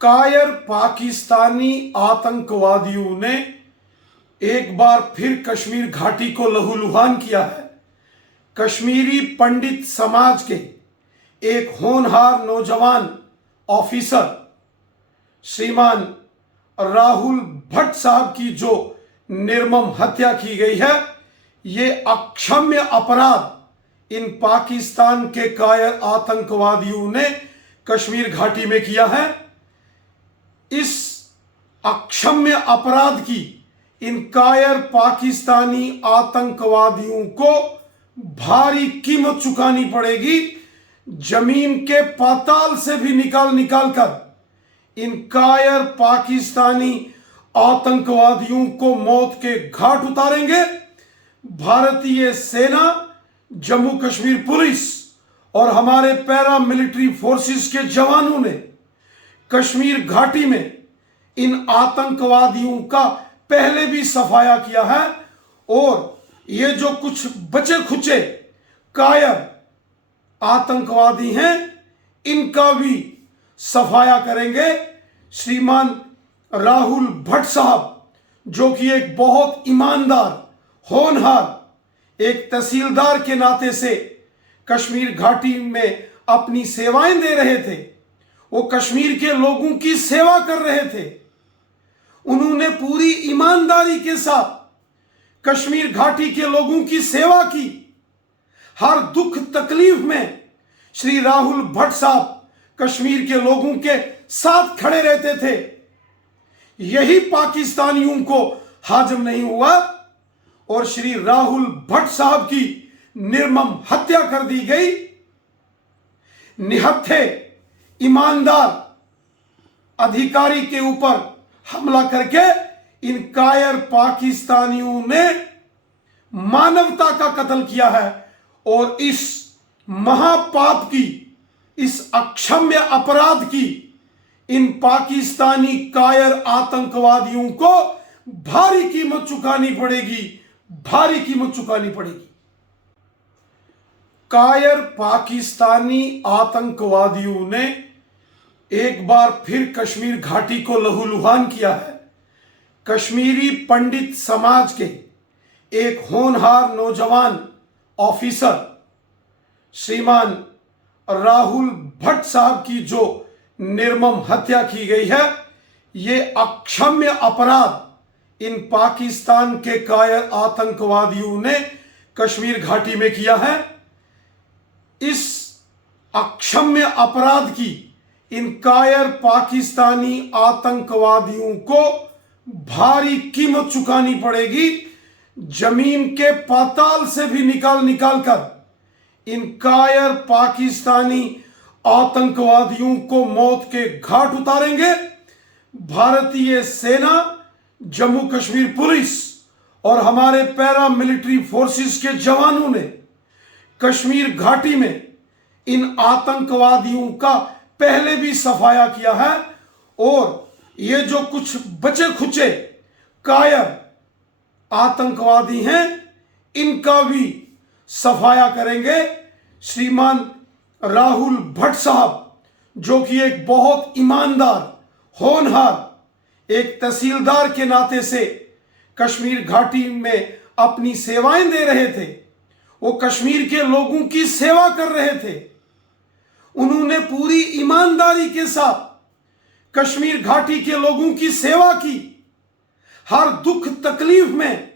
कायर पाकिस्तानी आतंकवादियों ने एक बार फिर कश्मीर घाटी को लहूलुहान किया है। कश्मीरी पंडित समाज के एक होनहार नौजवान ऑफिसर श्रीमान राहुल भट्ट साहब की जो निर्मम हत्या की गई है, ये अक्षम्य अपराध इन पाकिस्तान के कायर आतंकवादियों ने कश्मीर घाटी में किया है। इस अक्षम्य अपराध की इन कायर पाकिस्तानी आतंकवादियों को भारी कीमत चुकानी पड़ेगी। जमीन के पाताल से भी निकाल कर इन कायर पाकिस्तानी आतंकवादियों को मौत के घाट उतारेंगे। भारतीय सेना, जम्मू कश्मीर पुलिस और हमारे पैरा मिलिट्री फोर्सेस के जवानों ने कश्मीर घाटी में इन आतंकवादियों का पहले भी सफाया किया है और ये जो कुछ बचे खुचे कायर आतंकवादी हैं, इनका भी सफाया करेंगे। श्रीमान राहुल भट्ट साहब, जो कि एक बहुत ईमानदार, होनहार एक तहसीलदार के नाते से कश्मीर घाटी में अपनी सेवाएं दे रहे थे, वो कश्मीर के लोगों की सेवा कर रहे थे। उन्होंने पूरी ईमानदारी के साथ कश्मीर घाटी के लोगों की सेवा की। हर दुख तकलीफ में श्री राहुल भट्ट साहब कश्मीर के लोगों के साथ खड़े रहते थे। यही पाकिस्तानियों को हाजम नहीं हुआ और श्री राहुल भट्ट साहब की निर्मम हत्या कर दी गई। निहत्थे ईमानदार अधिकारी के ऊपर हमला करके इन कायर पाकिस्तानियों ने मानवता का कत्ल किया है और इस महापाप की, इस अक्षम्य अपराध की इन पाकिस्तानी कायर आतंकवादियों को भारी कीमत चुकानी पड़ेगी, भारी कीमत चुकानी पड़ेगी। कायर पाकिस्तानी आतंकवादियों ने एक बार फिर कश्मीर घाटी को लहूलुहान किया है। कश्मीरी पंडित समाज के एक होनहार नौजवान ऑफिसर श्रीमान राहुल भट्ट साहब की जो निर्मम हत्या की गई है, ये अक्षम्य अपराध इन पाकिस्तान के कायर आतंकवादियों ने कश्मीर घाटी में किया है। इस अक्षम्य अपराध की इन कायर पाकिस्तानी आतंकवादियों को भारी कीमत चुकानी पड़ेगी। जमीन के पाताल से भी निकाल कर इन कायर पाकिस्तानी आतंकवादियों को मौत के घाट उतारेंगे। भारतीय सेना, जम्मू कश्मीर पुलिस और हमारे पैरा मिलिट्री फोर्सेस के जवानों ने कश्मीर घाटी में इन आतंकवादियों का पहले भी सफाया किया है और ये जो कुछ बचे खुचे कायर आतंकवादी हैं, इनका भी सफाया करेंगे। श्रीमान राहुल भट्ट साहब, जो कि एक बहुत ईमानदार, होनहार एक तहसीलदार के नाते से कश्मीर घाटी में अपनी सेवाएं दे रहे थे, वो कश्मीर के लोगों की सेवा कर रहे थे। उन्होंने पूरी ईमानदारी के साथ कश्मीर घाटी के लोगों की सेवा की। हर दुख तकलीफ में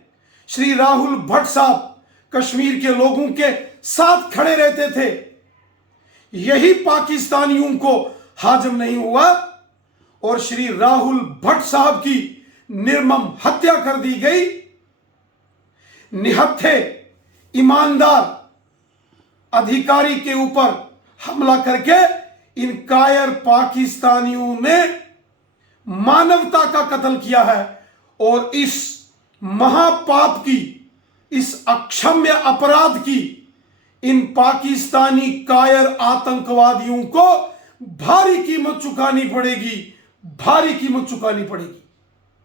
श्री राहुल भट्ट साहब कश्मीर के लोगों के साथ खड़े रहते थे। यही पाकिस्तानियों को हाजम नहीं हुआ और श्री राहुल भट्ट साहब की निर्मम हत्या कर दी गई। निहत्थे ईमानदार अधिकारी के ऊपर हमला करके इन कायर पाकिस्तानियों ने मानवता का कत्ल किया है और इस महापाप की, इस अक्षम्य अपराध की इन पाकिस्तानी कायर आतंकवादियों को भारी कीमत चुकानी पड़ेगी, भारी कीमत चुकानी पड़ेगी।